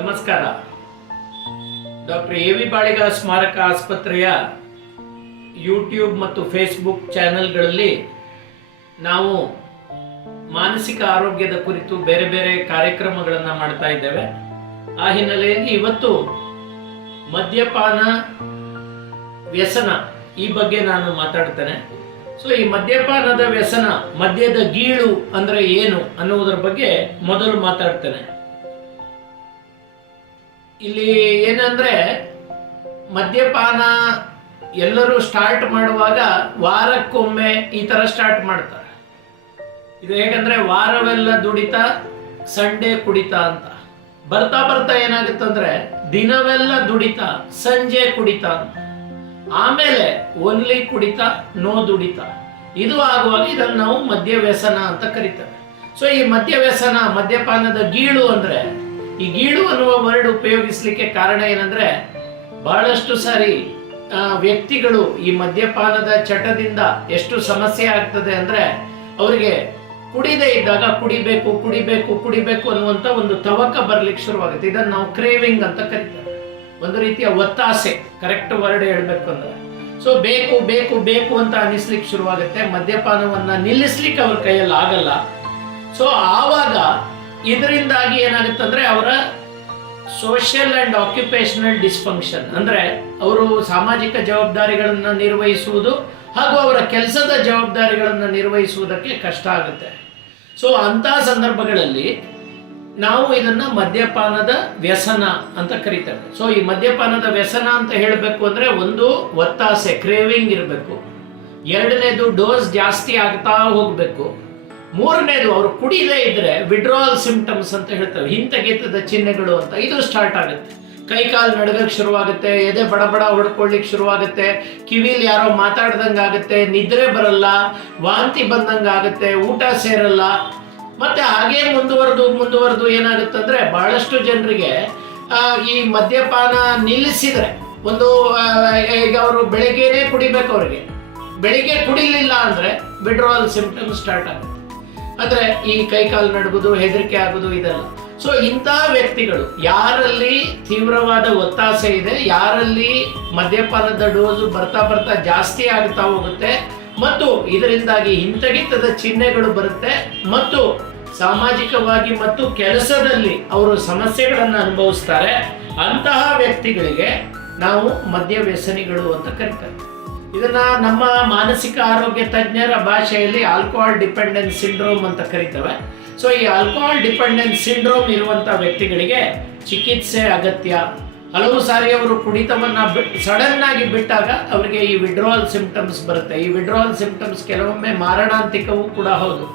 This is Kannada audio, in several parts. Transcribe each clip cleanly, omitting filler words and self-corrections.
ನಮಸ್ಕಾರ. Doctor AV. ಬಾಳಿಗ ಸ್ಮಾರಕ ಆಸ್ಪತ್ರೆಯ ಯೂಟ್ಯೂಬ್ ಮತ್ತು ಫೇಸ್ಬುಕ್ ಚಾನೆಲ್ಗಳಲ್ಲಿ ನಾವು ಮಾನಸಿಕ ಆರೋಗ್ಯದ ಕುರಿತು ಬೇರೆ ಬೇರೆ ಕಾರ್ಯಕ್ರಮಗಳನ್ನು ಮಾಡ್ತಾ ಇದ್ದೇವೆ. ಆ ಹಿನ್ನೆಲೆಯಲ್ಲಿ ಇವತ್ತು ಮದ್ಯಪಾನ ವ್ಯಸನ ಈ ಬಗ್ಗೆ ನಾನು ಮಾತಾಡ್ತೇನೆ. ಸೊ ಈ ಮದ್ಯಪಾನದ ವ್ಯಸನ, ಮದ್ಯದ ಗೀಳು ಅಂದ್ರೆ ಏನು ಅನ್ನುವುದರ ಬಗ್ಗೆ ಮೊದಲು ಮಾತಾಡ್ತೇನೆ. ಇಲ್ಲಿ ಏನಂದ್ರೆ, ಮದ್ಯಪಾನ ಎಲ್ಲರೂ ಸ್ಟಾರ್ಟ್ ಮಾಡುವಾಗ ವಾರಕ್ಕೊಮ್ಮೆ ಈ ತರ ಸ್ಟಾರ್ಟ್ ಮಾಡ್ತಾರೆ. ಇದು ಹೇಗಂದ್ರೆ, ವಾರವೆಲ್ಲ ದುಡಿತ ಸಂಡೇ ಕುಡಿತ ಅಂತ. ಬರ್ತಾ ಬರ್ತಾ ಏನಾಗುತ್ತಂದ್ರೆ, ದಿನವೆಲ್ಲ ದುಡಿತ ಸಂಜೆ ಕುಡಿತ ಅಂತ. ಆಮೇಲೆ ಓನ್ಲಿ ಕುಡಿತ ನೋ ದುಡಿತ. ಇದು ಆಗುವಾಗ ಇದನ್ನು ನಾವು ಮದ್ಯ ವ್ಯಸನ ಅಂತ ಕರೀತೇವೆ. ಸೊ ಈ ಮದ್ಯ ವ್ಯಸನ, ಮದ್ಯಪಾನದ ಗೀಳು ಅಂದ್ರೆ, ಈ ಗೀಳು ಅನ್ನುವ ವರ್ಡ್ ಉಪಯೋಗಿಸ್ಲಿಕ್ಕೆ ಕಾರಣ ಏನಂದ್ರೆ, ಬಹಳಷ್ಟು ಸಾರಿ ವ್ಯಕ್ತಿಗಳು ಈ ಮದ್ಯಪಾನದ ಚಟದಿಂದ ಎಷ್ಟು ಸಮಸ್ಯೆ ಆಗ್ತದೆ ಅಂದ್ರೆ, ಅವರಿಗೆ ಕುಡಿದೇ ಇದ್ದಾಗ ಕುಡಿಬೇಕು ಕುಡಿಬೇಕು ಕುಡಿಬೇಕು ಅನ್ನುವಂತ ಒಂದು ತವಕ ಬರ್ಲಿಕ್ಕೆ ಶುರುವಾಗುತ್ತೆ. ಇದನ್ನು ನಾವು ಕ್ರೇವಿಂಗ್ ಅಂತ ಕರಿತೇವೆ. ಒಂದು ರೀತಿಯ ಒತ್ತಾಸೆ, ಕರೆಕ್ಟ್ ವರ್ಡ್ ಹೇಳ್ಬೇಕು ಅಂದ್ರೆ. ಸೊ ಬೇಕು ಬೇಕು ಬೇಕು ಅಂತ ಅನಿಸ್ಲಿಕ್ಕೆ ಶುರುವಾಗುತ್ತೆ. ಮದ್ಯಪಾನವನ್ನ ನಿಲ್ಲಿಸ್ಲಿಕ್ಕೆ ಅವ್ರ ಕೈಯಲ್ಲಿ ಆಗಲ್ಲ. ಸೊ ಆವಾಗ ಇದರಿಂದಾಗಿ ಏನಾಗುತ್ತಂದ್ರೆ, ಅವರ ಸೋಷಿಯಲ್ ಅಂಡ್ ಆಕ್ಯುಪೇಷನಲ್ ಡಿಸ್ಫಂಕ್ಷನ್ ಅಂದ್ರೆ, ಅವರು ಸಾಮಾಜಿಕ ಜವಾಬ್ದಾರಿಗಳನ್ನ ನಿರ್ವಹಿಸುವುದು ಹಾಗೂ ಅವರ ಕೆಲಸದ ಜವಾಬ್ದಾರಿಗಳನ್ನ ನಿರ್ವಹಿಸುವುದಕ್ಕೆ ಕಷ್ಟ ಆಗುತ್ತೆ. ಸೊ ಅಂತ ಸಂದರ್ಭಗಳಲ್ಲಿ ನಾವು ಇದನ್ನ ಮದ್ಯಪಾನದ ವ್ಯಸನ ಅಂತ ಕರಿತೇವೆ. ಸೊ ಈ ಮದ್ಯಪಾನದ ವ್ಯಸನ ಅಂತ ಹೇಳಬೇಕು ಅಂದ್ರೆ, ಒಂದು ಒತ್ತಾಸೆ, ಕ್ರೇವಿಂಗ್ ಇರಬೇಕು. ಎರಡನೇದು, ಡೋಸ್ ಜಾಸ್ತಿ ಆಗ್ತಾ ಹೋಗ್ಬೇಕು. ಮೂರನೇದು, ಅವರು ಕುಡಿದೇ ಇದ್ರೆ ವಿಡ್ರಾವಲ್ ಸಿಂಪ್ಟಮ್ಸ್ ಅಂತ ಹೇಳ್ತೇವೆ, ಹಿಂತೆಗೆತದ ಚಿಹ್ನೆಗಳು ಅಂತ. ಇದು ಸ್ಟಾರ್ಟ್ ಆಗುತ್ತೆ. ಕೈ ಕಾಲು ನಡಗಕ್ಕೆ ಶುರುವಾಗುತ್ತೆ, ಎದೆ ಬಡಬಡ ಹೊಡ್ಕೊಳ್ಳಿಕ್ಕೆ ಶುರುವಾಗುತ್ತೆ, ಕಿವಿಲಿ ಯಾರೋ ಮಾತಾಡ್ದಂಗಾಗುತ್ತೆ, ನಿದ್ರೆ ಬರಲ್ಲ, ವಾಂತಿ ಬಂದಂಗಾಗುತ್ತೆ, ಊಟ ಸೇರಲ್ಲ. ಮತ್ತೆ ಹಾಗೆ ಮುಂದುವರೆದು ಏನಾಗುತ್ತಂದ್ರೆ, ಬಹಳಷ್ಟು ಜನರಿಗೆ ಈ ಮದ್ಯಪಾನ ನಿಲ್ಲಿಸಿದ್ರೆ, ಒಂದು ಈಗ ಅವರು ಬೆಳಿಗ್ಗೆನೇ ಕುಡಿಬೇಕು, ಅವರಿಗೆ ಬೆಳಿಗ್ಗೆ ಕುಡಿಲಿಲ್ಲ ಅಂದ್ರೆ ವಿಡ್ರಾವಲ್ ಸಿಂಪ್ಟಮ್ಸ್ ಸ್ಟಾರ್ಟ್ ಆಗುತ್ತೆ. ಅಂದ್ರೆ ಈ ಕೈ ಕಾಲು ನಡುಗುದು, ಹೆದರಿಕೆ ಆಗುದು, ಇದೆಲ್ಲ. ಸೊ ಇಂತಹ ವ್ಯಕ್ತಿಗಳು, ಯಾರಲ್ಲಿ ತೀವ್ರವಾದ ಒತ್ತಾಸೆ ಇದೆ, ಯಾರಲ್ಲಿ ಮದ್ಯಪಾನದ ಡೋಸು ಬರ್ತಾ ಬರ್ತಾ ಜಾಸ್ತಿ ಆಗ್ತಾ ಹೋಗುತ್ತೆ ಮತ್ತು ಇದರಿಂದಾಗಿ ಹಿಂತೆಗೆತದ ಚಿಹ್ನೆಗಳು ಬರುತ್ತೆ ಮತ್ತು ಸಾಮಾಜಿಕವಾಗಿ ಮತ್ತು ಕೆಲಸದಲ್ಲಿ ಅವರು ಸಮಸ್ಯೆಗಳನ್ನು ಅನುಭವಿಸ್ತಾರೆ, ಅಂತಹ ವ್ಯಕ್ತಿಗಳಿಗೆ ನಾವು ಮದ್ಯ ವ್ಯಸನಿಗಳು ಅಂತ ಕರೀತಾರೆ. ಇದನ್ನ ನಮ್ಮ ಮಾನಸಿಕ ಆರೋಗ್ಯ ತಜ್ಞರ ಭಾಷೆಯಲ್ಲಿ ಆಲ್ಕೋಹಾಲ್ ಡಿಪೆಂಡೆನ್ಸ್ ಸಿಂಡ್ರೋಮ್ ಅಂತ ಕರೀತೇವೆ. ಸೊ ಈ ಆಲ್ಕೋಹಾಲ್ ಡಿಪೆಂಡೆನ್ಸ್ ಸಿಂಡ್ರೋಮ್ ಇರುವಂತ ವ್ಯಕ್ತಿಗಳಿಗೆ ಚಿಕಿತ್ಸೆ ಅಗತ್ಯ. ಹಲವು ಸಾರಿ ಅವರು ಕುಡಿತವನ್ನ ಸಡನ್ ಆಗಿ ಬಿಟ್ಟಾಗ ಅವರಿಗೆ ಈ ವಿಡ್ರಾವಲ್ ಸಿಂಪ್ಟಮ್ಸ್ ಬರುತ್ತೆ. ಈ ವಿಡ್ರಾವಲ್ ಸಿಂಪ್ಟಮ್ಸ್ ಕೆಲವೊಮ್ಮೆ ಮಾರಣಾಂತಿಕವೂ ಕೂಡ ಹೌದು.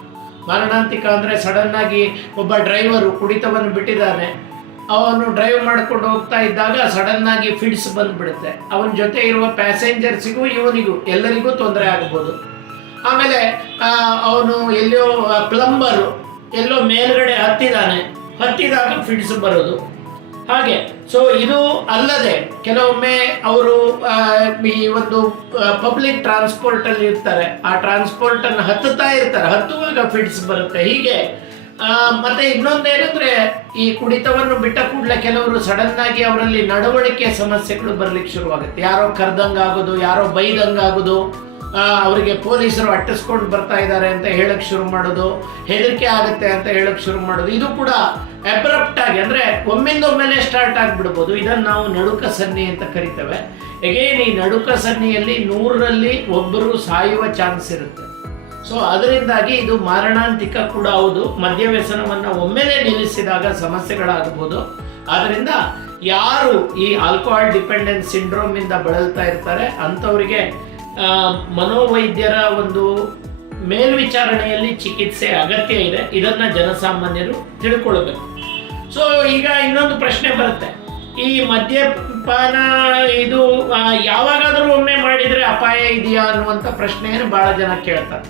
ಮಾರಣಾಂತಿಕ ಅಂದ್ರೆ, ಸಡನ್ ಆಗಿ ಒಬ್ಬ ಡ್ರೈವರು ಕುಡಿತವನ್ನು ಬಿಟ್ಟಿದ್ದಾನೆ, ಅವನು ಡ್ರೈವ್ ಮಾಡ್ಕೊಂಡು ಹೋಗ್ತಾ ಇದ್ದಾಗ ಸಡನ್ ಆಗಿ ಫಿಟ್ಸ್ ಬಂದ್ಬಿಡುತ್ತೆ. ಅವನ ಜೊತೆ ಇರುವ ಪ್ಯಾಸೆಂಜರ್ಸಿಗೂ ಇವನಿಗೂ ಎಲ್ಲರಿಗೂ ತೊಂದರೆ ಆಗ್ಬೋದು. ಆಮೇಲೆ ಅವನು ಎಲ್ಲೋ ಪ್ಲಂಬರು ಎಲ್ಲೋ ಮೇಲ್ಗಡೆ ಹತ್ತಿದಾಗ ಫಿಟ್ಸ್ ಬರೋದು ಹಾಗೆ. ಸೊ ಇದು ಅಲ್ಲದೆ ಕೆಲವೊಮ್ಮೆ ಅವರು ಈ ಒಂದು ಪಬ್ಲಿಕ್ ಟ್ರಾನ್ಸ್ಪೋರ್ಟ್ ಅಲ್ಲಿ ಇರ್ತಾರೆ, ಆ ಟ್ರಾನ್ಸ್ಪೋರ್ಟ್ ಅನ್ನು ಹತ್ತುವಾಗ ಫಿಟ್ಸ್ ಬರುತ್ತೆ. ಹೀಗೆ ಮತ್ತೆ ಇನ್ನೊಂದೇನಂದ್ರೆ, ಈ ಕುಡಿತವನ್ನು ಬಿಟ್ಟ ಕೂಡಲೇ ಕೆಲವರು ಸಡನ್ ಆಗಿ ಅವರಲ್ಲಿ ನಡವಳಿಕೆ ಸಮಸ್ಯೆಗಳು ಬರ್ಲಿಕ್ಕೆ ಶುರುವಾಗುತ್ತೆ. ಯಾರೋ ಕರ್ದಂಗಾಗೋದು, ಯಾರೋ ಬೈದಂಗಾಗೋದು, ಅವರಿಗೆ ಪೊಲೀಸರು ಅಟ್ಟಿಸ್ಕೊಂಡು ಬರ್ತಾ ಇದ್ದಾರೆ ಅಂತ ಹೇಳಕ್ ಶುರು ಮಾಡೋದು, ಹೆದರಿಕೆ ಆಗುತ್ತೆ ಅಂತ ಹೇಳಕ್ ಶುರು ಮಾಡೋದು. ಇದು ಕೂಡ ಅಬ್ರಪ್ಟ್ ಆಗಿ ಅಂದ್ರೆ ಒಮ್ಮಿಂದೊಮ್ಮೆಲೆ ಸ್ಟಾರ್ಟ್ ಆಗಿಬಿಡ್ಬೋದು. ಇದನ್ನು ನಾವು ನಡುಕ ಸನ್ನಿ ಅಂತ ಕರಿತೇವೆ. ಎಗೇನ್ ಈ ನಡುಕ ಸನ್ನಿಯಲ್ಲಿ 100ರಲ್ಲಿ ಒಬ್ಬರು ಸಾಯುವ ಚಾನ್ಸ್ ಇರುತ್ತೆ. ಸೊ ಅದರಿಂದಾಗಿ ಇದು ಮಾರಣಾಂತಿಕ ಕೂಡ ಹೌದು. ಮದ್ಯ ವ್ಯಸನವನ್ನು ಒಮ್ಮೆಲೆ ನಿಲ್ಲಿಸಿದಾಗ ಸಮಸ್ಯೆಗಳಾಗಬಹುದು. ಆದ್ರಿಂದ ಯಾರು ಈ ಆಲ್ಕೋಹಾಲ್ ಡಿಪೆಂಡೆನ್ಸ್ ಸಿಂಡ್ರೋಮ್ ಇಂದ ಬಳಲ್ತಾ ಇರ್ತಾರೆ ಅಂಥವರಿಗೆ ಮನೋವೈದ್ಯರ ಒಂದು ಮೇಲ್ವಿಚಾರಣೆಯಲ್ಲಿ ಚಿಕಿತ್ಸೆ ಅಗತ್ಯ ಇದೆ. ಇದನ್ನ ಜನಸಾಮಾನ್ಯರು ತಿಳ್ಕೊಳ್ಬೇಕು. ಸೊ ಈಗ ಇನ್ನೊಂದು ಪ್ರಶ್ನೆ ಬರುತ್ತೆ, ಈ ಮದ್ಯಪಾನ ಇದು ಯಾವಾಗಾದ್ರೂ ಒಮ್ಮೆ ಮಾಡಿದ್ರೆ ಅಪಾಯ ಇದೆಯಾ ಅನ್ನುವಂಥ ಪ್ರಶ್ನೆಯನ್ನು ಬಹಳ ಜನ ಕೇಳ್ತಾರೆ.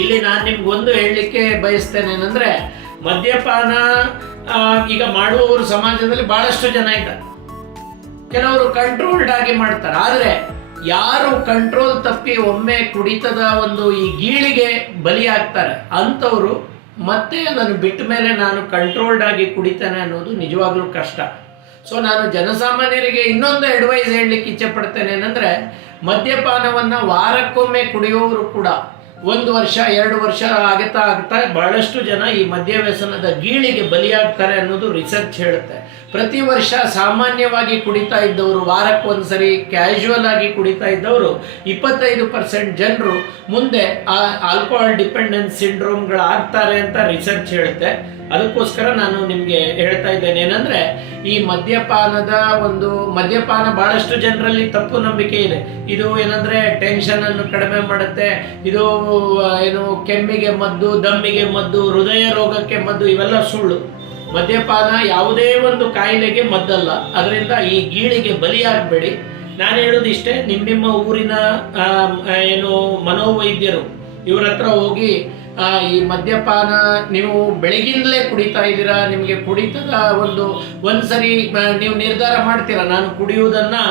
ಇಲ್ಲಿ ನಾನು ನಿಮ್ಗೊಂದು ಹೇಳಲಿಕ್ಕೆ ಬಯಸ್ತೇನೆ ಏನಂದ್ರೆ, ಮದ್ಯಪಾನ ಈಗ ಮಾಡುವವರು ಸಮಾಜದಲ್ಲಿ ಬಹಳಷ್ಟು ಜನ ಇದ್ದಾರೆ. ಕೆಲವರು ಕಂಟ್ರೋಲ್ಡ್ ಆಗಿ ಮಾಡ್ತಾರೆ. ಆದ್ರೆ ಯಾರು ಕಂಟ್ರೋಲ್ ತಪ್ಪಿ ಒಮ್ಮೆ ಕುಡಿತದ ಒಂದು ಈ ಗೀಳಿಗೆ ಬಲಿಯಾಗ್ತಾರೆ ಅಂಥವರು ಮತ್ತೆ ಅದನ್ನು ಬಿಟ್ಟ ಮೇಲೆ ನಾನು ಕಂಟ್ರೋಲ್ಡ್ ಆಗಿ ಕುಡಿತೇನೆ ಅನ್ನೋದು ನಿಜವಾಗ್ಲೂ ಕಷ್ಟ. ಸೊ ನಾನು ಜನಸಾಮಾನ್ಯರಿಗೆ ಇನ್ನೊಂದು ಅಡ್ವೈಸ್ ಹೇಳಲಿಕ್ಕೆ ಇಚ್ಛೆ ಪಡ್ತೇನೆ ಏನಂದರೆ, ಮದ್ಯಪಾನವನ್ನು ವಾರಕ್ಕೊಮ್ಮೆ ಕುಡಿಯೋರು ಕೂಡ 1 ವರ್ಷ 2 ವರ್ಷ ಆಗ್ತಾ ಬಹಳಷ್ಟು ಜನ ಈ ಮದ್ಯ ವ್ಯಸನದ ಗೀಳಿಗೆ ಬಲಿಯಾಗ್ತಾರೆ ಅನ್ನೋದು ರಿಸರ್ಚ್ ಹೇಳುತ್ತೆ. ಪ್ರತಿ ವರ್ಷ ಸಾಮಾನ್ಯವಾಗಿ ಕುಡಿತಾ ಇದ್ದವರು, ವಾರಕ್ಕೊಂದ್ಸರಿ ಕ್ಯಾಶುವಲ್ ಆಗಿ ಕುಡಿತಾ ಇದ್ದವರು 25% ಜನರು ಮುಂದೆ ಆಲ್ಕೋಹಾಲ್ ಡಿಪೆಂಡೆನ್ಸ್ ಸಿಂಡ್ರೋಮ್ಗಳಾಗ್ತಾರೆ ಅಂತ ರಿಸರ್ಚ್ ಹೇಳುತ್ತೆ. ಅದಕ್ಕೋಸ್ಕರ ನಾನು ನಿಮಗೆ ಹೇಳ್ತಾ ಇದ್ದೇನೆ ಏನಂದರೆ, ಈ ಮದ್ಯಪಾನ ಬಹಳಷ್ಟು ಜನರಲ್ಲಿ ತಪ್ಪು ನಂಬಿಕೆ ಇದೆ. ಇದು ಏನಂದರೆ ಟೆನ್ಷನನ್ನು ಕಡಿಮೆ ಮಾಡುತ್ತೆ, ಇದು ಕೆಮ್ಮಿಗೆ ಮದ್ದು, ದಮ್ಮಿಗೆ ಮದ್ದು, ಹೃದಯ ರೋಗಕ್ಕೆ ಮದ್ದು, ಇವೆಲ್ಲ ಸುಳ್ಳು. ಮದ್ಯಪಾನ ಯಾವುದೇ ಒಂದು ಕಾಯಿಲೆಗೆ ಮದ್ದಲ್ಲ. ಅದರಿಂದ ಈ ಗೀಳಿಗೆ ಬಲಿಯಾಗಬೇಡಿ. ನಾನು ಹೇಳೋದು ಇಷ್ಟೇ, ನಿಮ್ಮ ಊರಿನ ಮನೋವೈದ್ಯರು ಇವ್ರ ಹತ್ರ ಹೋಗಿ ಈ ಮದ್ಯಪಾನ ನೀವು ಬೆಳಗಿಂದಲೇ ಕುಡಿತಾ ಇದ್ದೀರಾ, ನಿಮಗೆ ಕುಡಿತದ ಒಂದ್ಸರಿ ನೀವು ನಿರ್ಧಾರ ಮಾಡ್ತೀರಾ ನಾನು ಕುಡಿಯುವುದನ್ನು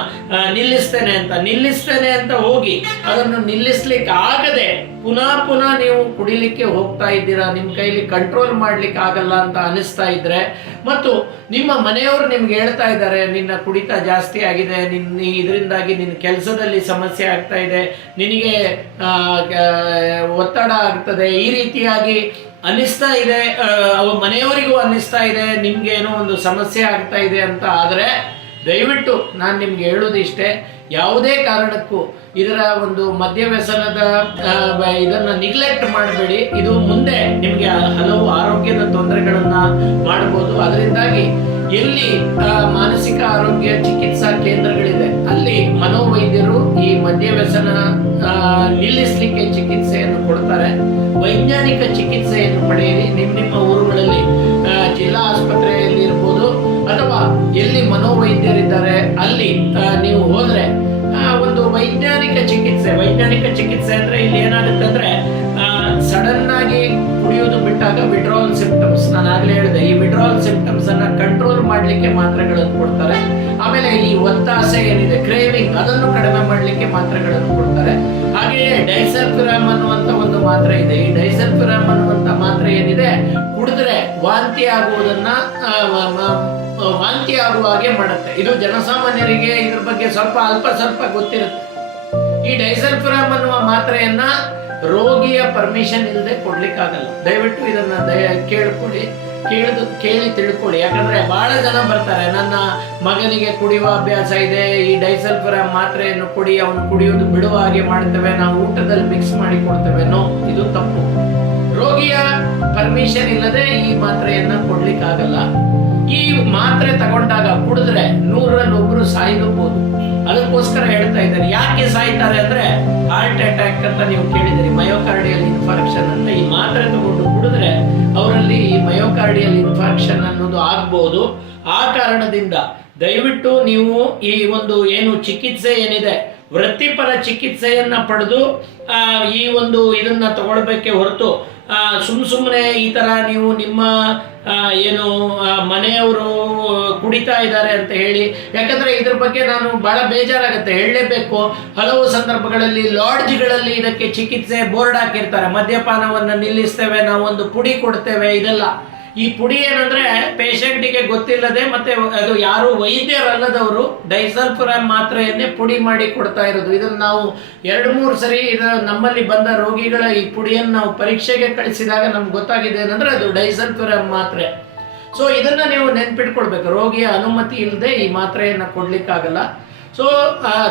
ನಿಲ್ಲಿಸ್ತೇನೆ ಅಂತ ಹೋಗಿ ಅದನ್ನು ನಿಲ್ಲಿಸ್ಲಿಕ್ಕೆ ಆಗದೆ ಪುನಃ ನೀವು ಕುಡಿಲಿಕ್ಕೆ ಹೋಗ್ತಾ ಇದ್ದೀರಾ, ನಿಮ್ಮ ಕೈಲಿ ಕಂಟ್ರೋಲ್ ಮಾಡ್ಲಿಕ್ಕೆ ಆಗಲ್ಲ ಅಂತ ಅನಿಸ್ತಾ ಇದ್ರೆ, ಮತ್ತು ನಿಮ್ಮ ಮನೆಯವರು ನಿಮ್ಗೆ ಹೇಳ್ತಾ ಇದ್ದಾರೆ ನಿನ್ನ ಕುಡಿತ ಜಾಸ್ತಿ ಆಗಿದೆ, ಇದರಿಂದಾಗಿ ನಿನ್ನ ಕೆಲಸದಲ್ಲಿ ಸಮಸ್ಯೆ ಆಗ್ತಾ ಇದೆ, ನಿನಗೆ ಒತ್ತಡ ಆಗ್ತದೆ, ಈ ರೀತಿಯಾಗಿ ಅನ್ನಿಸ್ತಾ ಇದೆ, ಮನೆಯವರಿಗೂ ಅನ್ನಿಸ್ತಾ ಇದೆ, ನಿಮ್ಗೆ ಏನೋ ಒಂದು ಸಮಸ್ಯೆ ಆಗ್ತಾ ಇದೆ ಅಂತ ಆದರೆ ದಯವಿಟ್ಟು ನಾನು ನಿಮ್ಗೆ ಹೇಳೋದು ಇಷ್ಟೇ, ಯಾವುದೇ ಕಾರಣಕ್ಕೂ ಇದರ ಮದ್ಯ ವ್ಯಸನದ ಇದನ್ನು ನಿಗ್ಲೆಕ್ಟ್ ಮಾಡಬೇಡಿ. ಇದು ಮುಂದೆ ನಿಮಗೆ ಹಲವು ಆರೋಗ್ಯದ ತೊಂದರೆಗಳನ್ನು ಮಾಡ್ಬೋದು. ಅದರಿಂದಾಗಿ ಎಲ್ಲಿ ಮಾನಸಿಕ ಆರೋಗ್ಯ ಚಿಕಿತ್ಸಾ ಕೇಂದ್ರಗಳಿದೆ ಅಲ್ಲಿ ಮನೋವೈದ್ಯರು ಈ ಮದ್ಯ ವ್ಯಸನ ನಿಲ್ಲಿಸಲಿಕ್ಕೆ ಚಿಕಿತ್ಸೆಯನ್ನು ಕೊಡ್ತಾರೆ. ವೈಜ್ಞಾನಿಕ ಚಿಕಿತ್ಸೆಯನ್ನು ಪಡೆಯಿರಿ. ನಿಮ್ಮ ಊರುಗಳಲ್ಲಿ ಜಿಲ್ಲಾ ಆಸ್ಪತ್ರೆಯಲ್ಲಿ ಇರ್ಬೋದು ಅಥವಾ ಎಲ್ಲಿ ಮನೋವೈದ್ಯರಿದ್ದಾರೆ ಅಲ್ಲಿ ನೀವು ಹೋದ್ರೆ ವೈಜ್ಞಾನಿಕ ಚಿಕಿತ್ಸೆ ಅಂದ್ರೆ ಇಲ್ಲಿ ಏನಾಗುತ್ತೆ ಅಂದ್ರೆ ಸಡನ್ ಆಗಿ ಕುಡಿಯೋದು ಬಿಟ್ಟಾಗ ವಿಡ್ರಾವಲ್ ಸಿಂಪ್ಟಮ್ಸ್, ನಾನು ಆಗ್ಲೇ ಹೇಳಿದೆ, ಈ ವಿಡ್ರಾವಲ್ ಸಿಂಪ್ಟಮ್ಸ್ ಅನ್ನ ಕಂಟ್ರೋಲ್ ಮಾಡ್ಲಿಕ್ಕೆ ಮಾತ್ರೆಗಳನ್ನು ಕೊಡ್ತಾರೆ. ಆಮೇಲೆ ಈ ಒತ್ತಾಸೆ ಏನಿದೆ, ಕ್ರೇವಿಂಗ್, ಅದನ್ನು ಕಡಿಮೆ ಮಾಡ್ಲಿಕ್ಕೆ ಮಾತ್ರೆಗಳನ್ನು ಕೊಡ್ತಾರೆ. ಹಾಗೆಯೇ ಡೈಸಲ್ಫಿರಾಮ್ ಅನ್ನುವಂತ ಒಂದು ಮಾತ್ರೆ ಇದೆ. ಈ ಡೈಸಲ್ಫಿರಾಮ್ ಅನ್ನುವಂತ ಮಾತ್ರೆ ಏನಿದೆ, ಕುಡಿದ್ರೆ ವಾಂತಿ ಆಗುವ ಹಾಗೆ ಮಾಡುತ್ತೆ. ಇದು ಜನಸಾಮಾನ್ಯರಿಗೆ ಇದ್ರ ಬಗ್ಗೆ ಅಲ್ಪ ಸ್ವಲ್ಪ ಗೊತ್ತಿರುತ್ತೆ. ಈ ಡೈಸಲ್ಫಿರಾಮ್ ಅನ್ನುವ ಮಾತ್ರೆಯನ್ನ ರೋಗಿಯ ಪರ್ಮಿಷನ್ ಇಲ್ಲದೆ ಕೊಡ್ಲಿಕ್ಕಾಗಲ್ಲ. ದಯವಿಟ್ಟು ಇದನ್ನ ಕೇಳಿ ತಿಳ್ಕೊಳ್ಳಿ. ಯಾಕಂದ್ರೆ ಬಹಳ ಜನ ಬರ್ತಾರೆ, ನನ್ನ ಮಗನಿಗೆ ಕುಡಿಯುವ ಅಭ್ಯಾಸ ಇದೆ, ಈ ಡೈಸಲ್ಫಿರಾಮ್ ಮಾತ್ರೆಯನ್ನು ಕೊಡಿ, ಅವನು ಕುಡಿಯೋದು ಬಿಡುವ ಹಾಗೆ ಮಾಡ್ತೇವೆ, ನಾವು ಊಟದಲ್ಲಿ ಮಿಕ್ಸ್ ಮಾಡಿ ಕೊಡ್ತೇವೆ. ನೋ, ಇದು ತಪ್ಪು. ರೋಗಿಯ ಪರ್ಮಿಷನ್ ಇಲ್ಲದೆ ಈ ಮಾತ್ರೆಯನ್ನ ಕೊಡ್ಲಿಕ್ಕಾಗಲ್ಲ. ಈ ಮಾತ್ರೆ ತಗೊಂಡಾಗ ಕುಡಿದ್ರೆ 100ರಲ್ಲಿ 1 ಸಾಯಲೂಬಹುದು. ಅದಕ್ಕೋಸ್ಕರ ಹೇಳ್ತಾ ಇದ್ದಾರೆ. ಯಾಕೆ ಸಾಯ್ತಾರೆ ಅಂದ್ರೆ ಹಾರ್ಟ್ ಅಟ್ಯಾಕ್ ಅಂತ ನೀವು ಕೇಳಿದಿರಿ, ಮಯೋಕಾರ್ಡಿಯಲ್ ಇನ್ಫಾರ್ಕ್ಷನ್ ಅಂತ. ಈ ಮಾತ್ರೆ ತಗೊಂಡು ಕುಡಿದ್ರೆ ಅವರಲ್ಲಿ ಈ ಮಯೋಕಾರ್ಡಿಯಲ್ ಇನ್ಫಾರ್ಕ್ಷನ್ ಅನ್ನೋದು ಆಗ್ಬಹುದು. ಆ ಕಾರಣದಿಂದ ದಯವಿಟ್ಟು ನೀವು ಈ ಚಿಕಿತ್ಸೆ ಏನಿದೆ, ವೃತ್ತಿಪರ ಚಿಕಿತ್ಸೆಯನ್ನ ಪಡೆದು ಈ ಇದನ್ನ ತಗೊಳ್ಬೇಕೆ ಹೊರತು ಸುಮ್ಮನೆ ಈ ತರ ನೀವು ನಿಮ್ಮ ಮನೆಯವರು ಕುಡಿತಾ ಇದ್ದಾರೆ ಅಂತ ಹೇಳಿ, ಯಾಕಂದ್ರೆ ಇದ್ರ ಬಗ್ಗೆ ನಾನು ಬಹಳ ಬೇಜಾರಾಗುತ್ತೆ, ಹೇಳಲೇಬೇಕು. ಹಲವು ಸಂದರ್ಭಗಳಲ್ಲಿ ಲಾಡ್ಜ್ಗಳಲ್ಲಿ ಇದಕ್ಕೆ ಚಿಕಿತ್ಸೆ ಬೋರ್ಡ್ ಹಾಕಿರ್ತಾರೆ, ಮದ್ಯಪಾನವನ್ನು ನಿಲ್ಲಿಸ್ತೇವೆ, ನಾವು ಪುಡಿ ಕೊಡ್ತೇವೆ. ಇದೆಲ್ಲ ಈ ಪುಡಿ ಏನಂದ್ರೆ ಪೇಷಂಟಿಗೆ ಗೊತ್ತಿಲ್ಲದೆ ಮತ್ತೆ ಅದು ಯಾರು ವೈದ್ಯರಲ್ಲದವರು ಡೈಸಲ್ಫಿರಾಮ್ ಮಾತ್ರೆಯನ್ನೇ ಪುಡಿ ಮಾಡಿ ಕೊಡ್ತಾ ಇರೋದು. ಇದನ್ನು ನಾವು 2-3 ಸರಿ ನಮ್ಮಲ್ಲಿ ಬಂದ ರೋಗಿಗಳ ಈ ಪುಡಿಯನ್ನು ನಾವು ಪರೀಕ್ಷೆಗೆ ಕಳಿಸಿದಾಗ ನಮ್ಗೆ ಗೊತ್ತಾಗಿದೆ ಏನಂದ್ರೆ ಅದು ಡೈಸಲ್ಫಿರಾಮ್ ಮಾತ್ರೆ. ಸೊ ಇದನ್ನ ನೀವು ನೆನ್ಪಿಟ್ಕೊಳ್ಬೇಕು, ರೋಗಿಯ ಅನುಮತಿ ಇಲ್ಲದೆ ಈ ಮಾತ್ರೆಯನ್ನು ಕೊಡ್ಲಿಕ್ಕಾಗಲ್ಲ. ಸೊ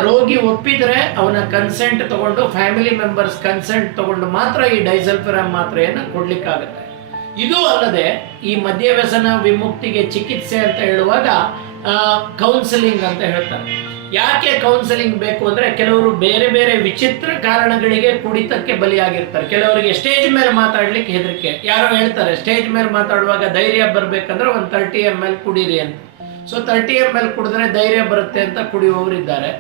ರೋಗಿ ಒಪ್ಪಿದ್ರೆ ಅವನ ಕನ್ಸೆಂಟ್ ತಗೊಂಡು, ಫ್ಯಾಮಿಲಿ ಮೆಂಬರ್ಸ್ ಕನ್ಸೆಂಟ್ ತಗೊಂಡು ಮಾತ್ರ ಈ ಡೈಸಲ್ಫಿರಾಮ್ ಮಾತ್ರೆಯನ್ನು ಕೊಡ್ಲಿಕ್ಕಾಗತ್ತೆ. ಇದು ಅಲ್ಲದೆ ಈ ಮದ್ಯ ವ್ಯಸನ ವಿಮುಕ್ತಿಗೆ ಚಿಕಿತ್ಸೆ ಅಂತ ಹೇಳುವಾಗ ಕೌನ್ಸಿಲಿಂಗ್ ಅಂತ ಹೇಳ್ತಾರೆ. ಯಾಕೆ ಕೌನ್ಸಿಲಿಂಗ್ ಬೇಕು ಅಂದ್ರೆ, ಕೆಲವರು ಬೇರೆ ಬೇರೆ ವಿಚಿತ್ರ ಕಾರಣಗಳಿಗೆ ಕುಡಿತಕ್ಕೆ ಬಲಿಯಾಗಿರ್ತಾರೆ. ಕೆಲವರಿಗೆ ಸ್ಟೇಜ್ ಮೇಲೆ ಮಾತಾಡ್ಲಿಕ್ಕೆ ಹೆದರಿಕೆ. ಯಾರೋ ಹೇಳ್ತಾರೆ ಸ್ಟೇಜ್ ಮೇಲೆ ಮಾತಾಡುವಾಗ ಧೈರ್ಯ ಬರ್ಬೇಕಂದ್ರೆ 30 ml ಕುಡೀರಿ ಅಂತ. ಸೊ 30 ml ಕುಡಿದ್ರೆ ಧೈರ್ಯ ಬರುತ್ತೆ ಅಂತ ಕುಡಿಯುವವರಿದ್ದಾರೆ.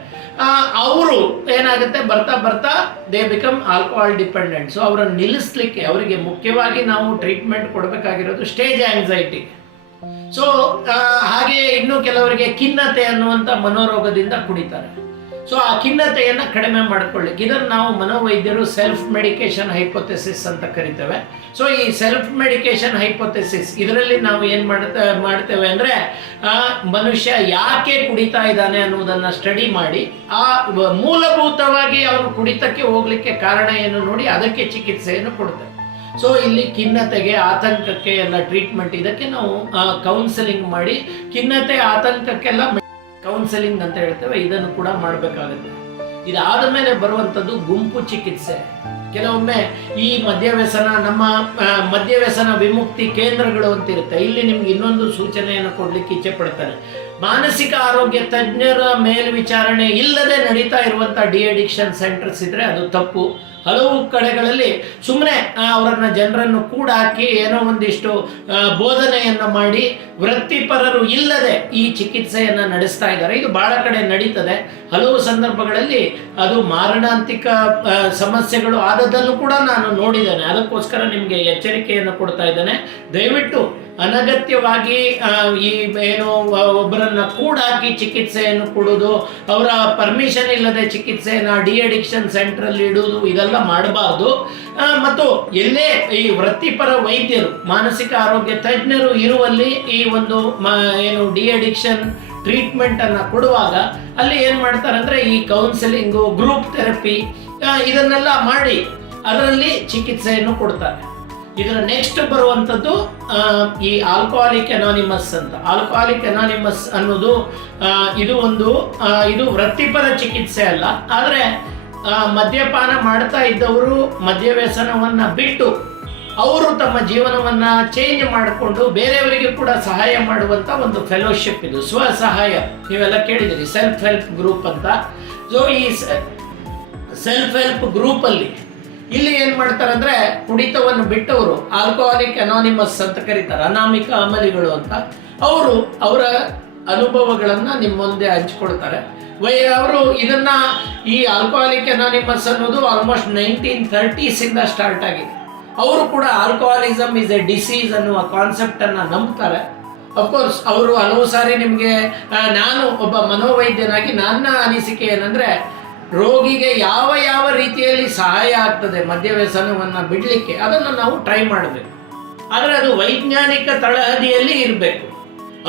ಅವರು ಏನಾಗುತ್ತೆ, ಬರ್ತಾ they become alcohol dependent. So ಅವರನ್ನು ನಿಲ್ಲಿಸ್ಲಿಕ್ಕೆ ಅವರಿಗೆ ಮುಖ್ಯವಾಗಿ ನಾವು ಟ್ರೀಟ್ಮೆಂಟ್ ಕೊಡಬೇಕಾಗಿರೋದು ಸ್ಟೇಜ್ ಆಂಗ್ಸೈಟಿ. ಸೊ ಹಾಗೆ ಇನ್ನು ಕೆಲವರಿಗೆ ಖಿನ್ನತೆ ಅನ್ನುವಂಥ ಮನೋರೋಗದಿಂದ ಕುಡಿತಾರೆ. ಸೊ ಆ ಖಿನ್ನತೆಯನ್ನು ಕಡಿಮೆ ಮಾಡ್ಕೊಳ್ಳಿಕ್ಕೆ ಇದನ್ನು ನಾವು ಮನೋವೈದ್ಯರು ಸೆಲ್ಫ್ ಮೆಡಿಕೇಶನ್ ಹೈಪೋಥೆಸಿಸ್ ಅಂತ ಕರಿತೇವೆ. ಸೊ ಈ ಸೆಲ್ಫ್ ಮೆಡಿಕೇಶನ್ ಹೈಪೋಥೆಸಿಸ್ ಇದರಲ್ಲಿ ನಾವು ಏನು ಮಾಡ್ತೇವೆ ಅಂದರೆ ಮನುಷ್ಯ ಯಾಕೆ ಕುಡಿತಾ ಇದ್ದಾನೆ ಅನ್ನೋದನ್ನು ಸ್ಟಡಿ ಮಾಡಿ ಆ ಮೂಲಭೂತವಾಗಿ ಅವನು ಕುಡಿತಕ್ಕೆ ಹೋಗ್ಲಿಕ್ಕೆ ಕಾರಣ ಏನು ನೋಡಿ ಅದಕ್ಕೆ ಚಿಕಿತ್ಸೆಯನ್ನು ಕೊಡ್ತೇವೆ. ಸೊ ಇಲ್ಲಿ ಖಿನ್ನತೆಗೆ ಆತಂಕಕ್ಕೆ ಎಲ್ಲ ಟ್ರೀಟ್ಮೆಂಟ್, ಇದಕ್ಕೆ ನಾವು ಕೌನ್ಸೆಲಿಂಗ್ ಮಾಡಿ ಖಿನ್ನತೆ ಆತಂಕಕ್ಕೆಲ್ಲ ಕೌನ್ಸೆಲಿಂಗ್ ಅಂತ ಹೇಳ್ತೇವೆ, ಇದನ್ನು ಕೂಡ ಮಾಡಬೇಕಾಗುತ್ತೆ. ಇದಾದ ಮೇಲೆ ಬರುವಂಥದ್ದು ಗುಂಪು ಚಿಕಿತ್ಸೆ. ಕೆಲವೊಮ್ಮೆ ಈ ಮದ್ಯವ್ಯಸನ ನಮ್ಮ ಮದ್ಯವ್ಯಸನ ವಿಮುಕ್ತಿ ಕೇಂದ್ರಗಳು ಅಂತಿರುತ್ತೆ. ಇಲ್ಲಿ ನಿಮ್ಗೆ ಇನ್ನೊಂದು ಸೂಚನೆಯನ್ನು ಕೊಡ್ಲಿಕ್ಕೆ ಇಚ್ಛೆ ಪಡ್ತಾರೆ. ಮಾನಸಿಕ ಆರೋಗ್ಯ ತಜ್ಞರ ಮೇಲ್ವಿಚಾರಣೆ ಇಲ್ಲದೆ ನಡೀತಾ ಇರುವಂಥ ಡಿ ಅಡಿಕ್ಷನ್ ಸೆಂಟರ್ಸ್ ಇದ್ರೆ ಅದು ತಪ್ಪು. ಹಲವು ಕಡೆಗಳಲ್ಲಿ ಸುಮ್ಮನೆ ಅವರನ್ನು ಜನರನ್ನು ಕೂಡ ಹಾಕಿ ಏನೋ ಒಂದಿಷ್ಟು ಬೋಧನೆಯನ್ನು ಮಾಡಿ ವೃತ್ತಿಪರರು ಇಲ್ಲದೆ ಈ ಚಿಕಿತ್ಸೆಯನ್ನು ನಡೆಸ್ತಾ ಇದ್ದಾರೆ. ಇದು ಬಹಳ ಕಡೆ ನಡೀತದೆ. ಹಲವು ಸಂದರ್ಭಗಳಲ್ಲಿ ಅದು ಮಾರಣಾಂತಿಕ ಸಮಸ್ಯೆಗಳು ಆದದ್ದನ್ನು ಕೂಡ ನಾನು ನೋಡಿದ್ದೇನೆ. ಅದಕ್ಕೋಸ್ಕರ ನಿಮಗೆ ಎಚ್ಚರಿಕೆಯನ್ನು ಕೊಡ್ತಾ ಇದ್ದೇನೆ. ದಯವಿಟ್ಟು ಅನಗತ್ಯವಾಗಿ ಈ ಏನು ಒಬ್ಬರನ್ನ ಕೂಡ ಹಾಕಿ ಚಿಕಿತ್ಸೆಯನ್ನು ಕೊಡೋದು, ಅವರ ಪರ್ಮಿಷನ್ ಇಲ್ಲದೆ ಚಿಕಿತ್ಸೆಯನ್ನು ಡಿ ಅಡಿಕ್ಷನ್ ಸೆಂಟ್ರಲ್ಲಿ ಇಡುವುದು, ಇದೆಲ್ಲ ಮಾಡಬಾರ್ದು. ಮತ್ತು ಎಲ್ಲೇ ಈ ವೃತ್ತಿಪರ ವೈದ್ಯರು ಮಾನಸಿಕ ಆರೋಗ್ಯ ತಜ್ಞರು ಇರುವಲ್ಲಿ ಈ ಒಂದು ಏನು ಡಿ ಅಡಿಕ್ಷನ್ ಟ್ರೀಟ್ಮೆಂಟ್ ಅನ್ನು ಕೊಡುವಾಗ ಅಲ್ಲಿ ಏನು ಮಾಡ್ತಾರೆ ಅಂದರೆ ಈ ಕೌನ್ಸಿಲಿಂಗು, ಗ್ರೂಪ್ ಥೆರಪಿ ಇದನ್ನೆಲ್ಲ ಮಾಡಿ ಅದರಲ್ಲಿ ಚಿಕಿತ್ಸೆಯನ್ನು ಕೊಡ್ತಾರೆ. ಇದರ ನೆಕ್ಸ್ಟ್ ಬರುವಂಥದ್ದು ಈ ಆಲ್ಕೋಹಾಲಿಕ್ ಅನಾನಿಮಸ್ ಅಂತ. ಆಲ್ಕೋಹಾಲಿಕ್ ಅನಾನಿಮಸ್ ಅನ್ನೋದು ಇದು ವೃತ್ತಿಪರ ಚಿಕಿತ್ಸೆ ಅಲ್ಲ. ಆದರೆ ಮದ್ಯಪಾನ ಮಾಡ್ತಾ ಇದ್ದವರು ಮದ್ಯವ್ಯಸನವನ್ನು ಬಿಟ್ಟು ಅವರು ತಮ್ಮ ಜೀವನವನ್ನು ಚೇಂಜ್ ಮಾಡಿಕೊಂಡು ಬೇರೆಯವರಿಗೆ ಕೂಡ ಸಹಾಯ ಮಾಡುವಂಥ ಒಂದು ಫೆಲೋಶಿಪ್ ಇದು. ಸ್ವಸಹಾಯ, ನೀವೆಲ್ಲ ಕೇಳಿದಿರಿ, ಸೆಲ್ಫ್ ಹೆಲ್ಪ್ ಗ್ರೂಪ್ ಅಂತ. ಸೊ ಈ ಸೆಲ್ಫ್ ಹೆಲ್ಪ್ ಗ್ರೂಪಲ್ಲಿ ಇಲ್ಲಿ ಏನು ಮಾಡ್ತಾರೆ ಅಂದರೆ ಕುಡಿತವನ್ನು ಬಿಟ್ಟವರು, ಆಲ್ಕೋಹಾಲಿಕ್ ಅನಾನಿಮಸ್ ಅಂತ ಕರೀತಾರೆ, ಅನಾಮಿಕ ಅಮಲಿಗಳು ಅಂತ, ಅವರು ಅವರ ಅನುಭವಗಳನ್ನು ನಿಮ್ಮ ಮುಂದೆ ಹಂಚ್ಕೊಳ್ತಾರೆ. ಅವರು ಇದನ್ನ ಈ ಆಲ್ಕೋಹಾಲಿಕ್ ಅನಾನಿಮಸ್ ಅನ್ನೋದು ಆಲ್ಮೋಸ್ಟ್ 1930s ಸ್ಟಾರ್ಟ್ ಆಗಿದೆ. ಅವರು ಕೂಡ ಆಲ್ಕೋಹಾಲಿಸಮ್ ಇಸ್ ಎ ಡಿಸೀಸ್ ಅನ್ನುವ ಕಾನ್ಸೆಪ್ಟ್ ಅನ್ನು ನಂಬ್ತಾರೆ. ಅಫ್ಕೋರ್ಸ್ ಅವರು ಹಲವು ಸಾರಿ ನಿಮಗೆ, ನಾನು ಒಬ್ಬ ಮನೋವೈದ್ಯನಾಗಿ ನನ್ನ ಅನಿಸಿಕೆ ಏನಂದ್ರೆ, ರೋಗಿಗೆ ಯಾವ ಯಾವ ರೀತಿಯಲ್ಲಿ ಸಹಾಯ ಆಗ್ತದೆ ಮದ್ಯವ್ಯಸನವನ್ನು ಬಿಡಲಿಕ್ಕೆ ಅದನ್ನು ನಾವು ಟ್ರೈ ಮಾಡಬೇಕು. ಆದರೆ ಅದು ವೈಜ್ಞಾನಿಕ ತಳಹದಿಯಲ್ಲಿ ಇರಬೇಕು.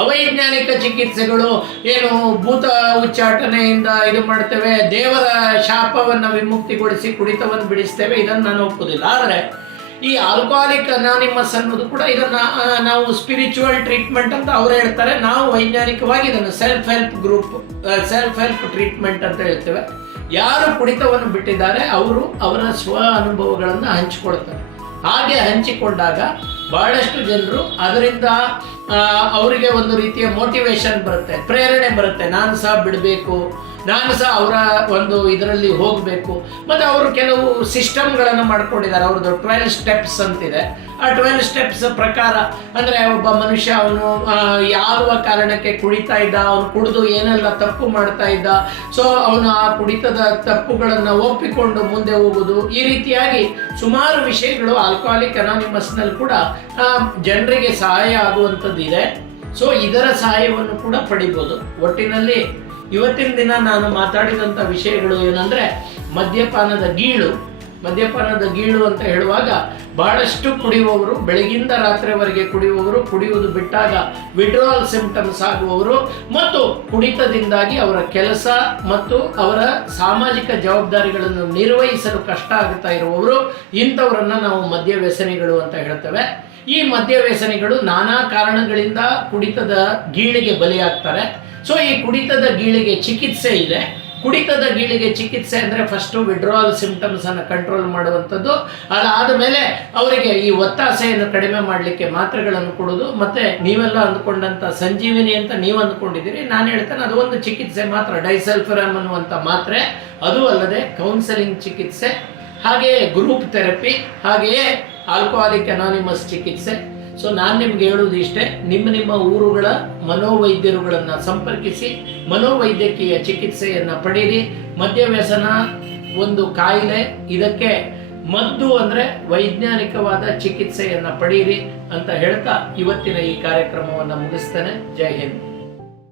ಅವೈಜ್ಞಾನಿಕ ಚಿಕಿತ್ಸೆಗಳು ಏನು ಭೂತ ಉಚ್ಚಾಟನೆಯಿಂದ ಇದು ಮಾಡ್ತೇವೆ, ದೇವರ ಶಾಪವನ್ನು ವಿಮುಕ್ತಿಗೊಳಿಸಿ ಕುಡಿತವನ್ನು ಬಿಡಿಸ್ತೇವೆ, ಇದನ್ನು ನಾನು ಒಪ್ಪುವುದಿಲ್ಲ. ಆದರೆ ಈ ಆಲ್ಕೋಹಾಲಿಕ್ ಅನಾನಿಮಸ್ ಅನ್ನೋದು ಕೂಡ ಇದನ್ನು ನಾವು ಸ್ಪಿರಿಚುವಲ್ ಟ್ರೀಟ್ಮೆಂಟ್ ಅಂತ ಅವ್ರು ಹೇಳ್ತಾರೆ. ನಾವು ವೈಜ್ಞಾನಿಕವಾಗಿ ಇದನ್ನು self help group, self help treatment ಅಂತ ಹೇಳ್ತೇವೆ. ಯಾರು ಕುಡಿತವನ್ನು ಬಿಟ್ಟಿದ್ದಾರೆ ಅವರು ಅವರ ಸ್ವ ಅನುಭವಗಳನ್ನು ಹಂಚಿಕೊಳ್ತಾರೆ. ಹಾಗೆ ಹಂಚಿಕೊಂಡಾಗ ಬಹಳಷ್ಟು ಜನರು ಅದರಿಂದ ಅವರಿಗೆ ಒಂದು ರೀತಿಯ ಮೋಟಿವೇಶನ್ ಬರುತ್ತೆ, ಪ್ರೇರಣೆ ಬರುತ್ತೆ, ನಾನು ಸಹ ಬಿಡಬೇಕು, ನಾನು ಸಹ ಅವರ ಒಂದು ಇದರಲ್ಲಿ ಹೋಗಬೇಕು. ಮತ್ತು ಅವರು ಕೆಲವು ಸಿಸ್ಟಮ್ಗಳನ್ನು ಮಾಡ್ಕೊಂಡಿದ್ದಾರೆ. ಅವ್ರದ್ದು 12 ಸ್ಟೆಪ್ಸ್ ಅಂತಿದೆ. ಆ 12 ಸ್ಟೆಪ್ಸ್ ಪ್ರಕಾರ ಅಂದರೆ ಒಬ್ಬ ಮನುಷ್ಯ ಅವನು ಯಾವ ಕಾರಣಕ್ಕೆ ಕುಡಿತಾ ಇದ್ದ, ಅವನು ಕುಡಿದು ಏನೆಲ್ಲ ತಪ್ಪು ಮಾಡ್ತಾ ಇದ್ದ, ಸೊ ಅವನು ಆ ಕುಡಿತದ ತಪ್ಪುಗಳನ್ನು ಒಪ್ಪಿಕೊಂಡು ಮುಂದೆ ಹೋಗುವುದು, ಈ ರೀತಿಯಾಗಿ ಸುಮಾರು ವಿಷಯಗಳು ಆಲ್ಕೋಹಾಲಿಕ್ ಅನಾನಿಮಸ್ನಲ್ಲಿ ಕೂಡ ಜನರಿಗೆ ಸಹಾಯ ಆಗುವಂಥದ್ದು ಇದೆ. ಸೊ ಇದರ ಸಹಾಯವನ್ನು ಕೂಡ ಪಡಿಬೋದು. ಒಟ್ಟಿನಲ್ಲಿ ಇವತ್ತಿನ ದಿನ ನಾನು ಮಾತಾಡಿದಂಥ ವಿಷಯಗಳು ಏನಂದರೆ, ಮದ್ಯಪಾನದ ಗೀಳು ಅಂತ ಹೇಳುವಾಗ ಬಹಳಷ್ಟು ಕುಡಿಯುವವರು, ಬೆಳಗಿಂದ ರಾತ್ರಿವರೆಗೆ ಕುಡಿಯುವವರು, ಕುಡಿಯುವುದು ಬಿಟ್ಟಾಗ ವಿಡ್ರಾವಲ್ ಸಿಂಪ್ಟಮ್ಸ್ ಆಗುವವರು, ಮತ್ತು ಕುಡಿತದಿಂದಾಗಿ ಅವರ ಕೆಲಸ ಮತ್ತು ಅವರ ಸಾಮಾಜಿಕ ಜವಾಬ್ದಾರಿಗಳನ್ನು ನಿರ್ವಹಿಸಲು ಕಷ್ಟ ಆಗುತ್ತಾ ಇರುವವರು, ಇಂಥವರನ್ನು ನಾವು ಮದ್ಯವ್ಯಸನಿಗಳು ಅಂತ ಹೇಳ್ತೇವೆ. ಈ ಮದ್ಯವ್ಯಸನಿಗಳು ನಾನಾ ಕಾರಣಗಳಿಂದ ಕುಡಿತದ ಗೀಳಿಗೆ ಬಲಿಯಾಗ್ತಾರೆ. ಸೊ ಈ ಕುಡಿತದ ಗೀಳಿಗೆ ಚಿಕಿತ್ಸೆ ಇದೆ. ಕುಡಿತದ ಗೀಳಿಗೆ ಚಿಕಿತ್ಸೆ ಅಂದರೆ ಫಸ್ಟು ವಿಡ್ರಾವಲ್ ಸಿಂಪ್ಟಮ್ಸ್ ಅನ್ನು ಕಂಟ್ರೋಲ್ ಮಾಡುವಂಥದ್ದು. ಅದಾದ ಮೇಲೆ ಅವರಿಗೆ ಈ ಒತ್ತಾಸೆಯನ್ನು ಕಡಿಮೆ ಮಾಡಲಿಕ್ಕೆ ಮಾತ್ರೆಗಳನ್ನು ಕೊಡೋದು. ಮತ್ತು ನೀವೆಲ್ಲ ಅಂದ್ಕೊಂಡಂಥ ಸಂಜೀವಿನಿ ಅಂತ ನೀವು ಅಂದ್ಕೊಂಡಿದ್ದೀರಿ, ನಾನು ಹೇಳ್ತೇನೆ ಅದು ಒಂದು ಚಿಕಿತ್ಸೆ ಮಾತ್ರ, ಡೈಸಲ್ಫಿರಾಮ್ ಅನ್ನುವಂಥ ಮಾತ್ರೆ. ಅದು ಅಲ್ಲದೆ ಕೌನ್ಸೆಲಿಂಗ್ ಚಿಕಿತ್ಸೆ, ಹಾಗೆಯೇ ಗ್ರೂಪ್ ಥೆರಪಿ, ಹಾಗೆಯೇ ಆಲ್ಕೋಹಾಲಿಕ್ ಅನಾನಿಮಸ್ ಚಿಕಿತ್ಸೆ. ಸೊ ನಾನು ನಿಮ್ಗೆ ಹೇಳುವುದು ಇಷ್ಟೇ, ನಿಮ್ಮ ಊರುಗಳ ಮನೋವೈದ್ಯರುಗಳನ್ನು ಸಂಪರ್ಕಿಸಿ ಮನೋವೈದ್ಯಕೀಯ ಚಿಕಿತ್ಸೆಯನ್ನು ಪಡೀರಿ. ಮದ್ಯವ್ಯಸನ ಒಂದು ಕಾಯಿಲೆ, ಇದಕ್ಕೆ ಮದ್ದು ಅಂದರೆ ವೈಜ್ಞಾನಿಕವಾದ ಚಿಕಿತ್ಸೆಯನ್ನು ಪಡೀರಿ ಅಂತ ಹೇಳ್ತಾ ಇವತ್ತಿನ ಈ ಕಾರ್ಯಕ್ರಮವನ್ನು ಮುಗಿಸ್ತೇನೆ. ಜೈ ಹಿಂದ್.